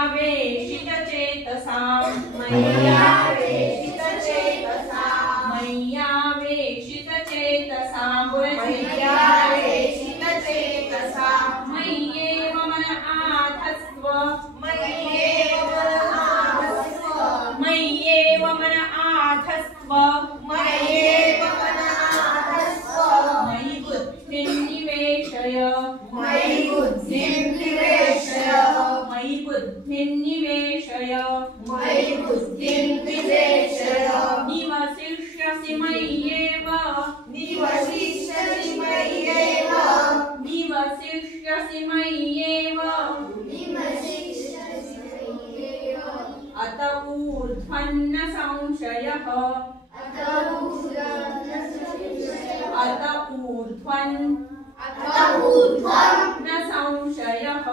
मय्यावेशितचेतसाम् मय्यावेशितचेतसाम् मय्येव मन आधत्स्व मय्येव मन आधत्स्व मयि बुद्धिं निवेशय मयि बुद्धिं निवेशय निवसिष्यसि मय्येव निवसिष्यसि मय्येव अत ऊर्ध्वन्न संशयः अत ऊर्ध्वन् न संशयः